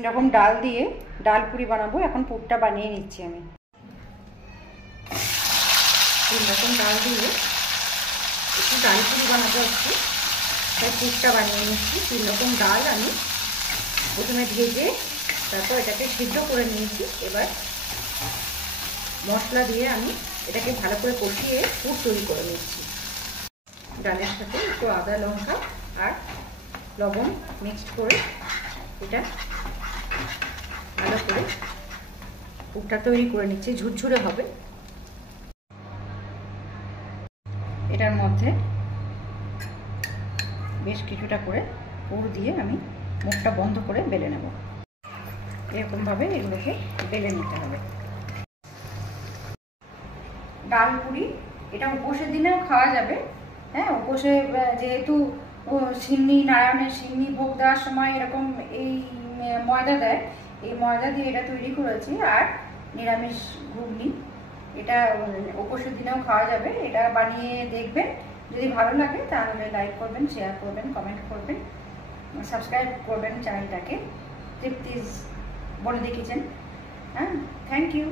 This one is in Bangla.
এরকম ডাল দিয়ে ডাল পুরি বানাবো। এখন পুরটা বানিয়ে নিচ্ছি আমি। এরকম ডাল দিয়ে একটু ডাল পুরি বানাবো একটু, তাই পুরটা বানিয়ে নিচ্ছি। 3 রকম ডাল আমি প্রথমে ভেজে তারপর এটাকে সিদ্ধ করে নিয়েছি। এবার মশলা দিয়ে আমি এটাকে ভালো করে কষিয়ে পুর তৈরি করে নিচ্ছি। ডালের সাথে একটু আদা লঙ্কা আর লবণ মিক্সড করে এটা ভালো করে পুরটা তৈরি করে নিচ্ছি। ঝুরঝুরে হবে। এটার মধ্যে বেশ কিছুটা করে পুর দিয়ে আমি মুখটা বন্ধ করে বেলে নেব। এরকমভাবে এগুলোকে বেলে নিতে হবে। ডাল পুরি এটা উপোসের দিনেও খাওয়া যাবে। হ্যাঁ, উপোসে যেহেতু সিন্নি নারায়ণের সিন্নি ভোগ দেওয়ার সময় এরকম এই ময়দা দেয়, এই ময়দা দিয়ে এটা তৈরি করেছি। আর নিরামিষ ঘুগনি, এটা উপোসের দিনেও খাওয়া যাবে। এটা বানিয়ে দেখবেন, যদি ভালো লাগে তাহলে লাইক করবেন, শেয়ার করবেন, কমেন্ট করবেন, সাবস্ক্রাইব করবেন চ্যানেলটাকে। তৃপ্তিজ বনেদি কিচেন। হ্যাঁ, থ্যাংক ইউ।